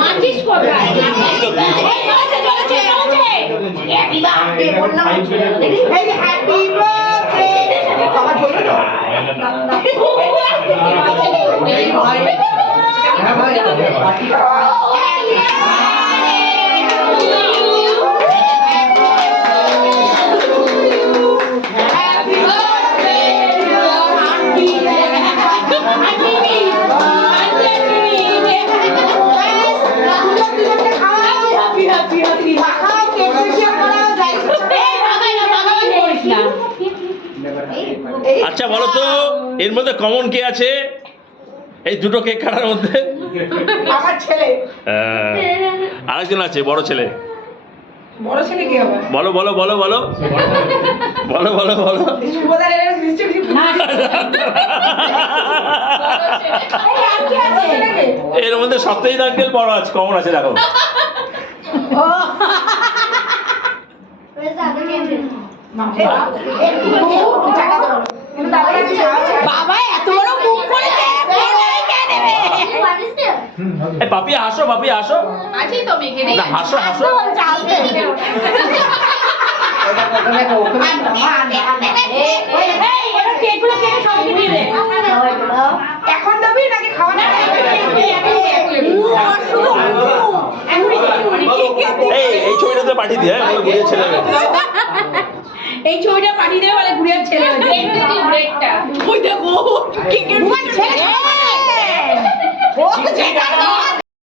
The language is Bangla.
মাটিস কোথায়? এই চলেছে চলেছে চলেছে। হ্যাপি বার্থডে বললাম। এই হ্যাপি বার্থডে। বাবা ঝোল দাও। এই ভাই। হ্যাঁ ভাই। আচ্ছা বলো তো এর মধ্যে কমন কে আছে এই দুটো কেক কাটার মধ্যে? আমার ছেলে। আরেকজন আছে বড় ছেলে। বড় ছেলে কি হবে? বলো বলো বলো বলো বলো বলো বলো। শুভদার এর মিষ্টি না। এর মধ্যে সত্যিই আঙ্কেল বড় আছে, কমন আছে দেখো। বাবা এত বড় মুখ করেছে পাপি হাসো, পাপি হাসো। আছেই তো মেখে নেই। না হাসো হাসো। এখন দেবি নাকি খাওয়া না? এই ছবিটাতে পাঠিয়ে দিয়ে গুড়িয়ে ছেলে। এই ছবিটা পাঠিয়ে দেবে বলে গুড়িয়ার ছেলে। ওই দেখো কেকের ছেলে।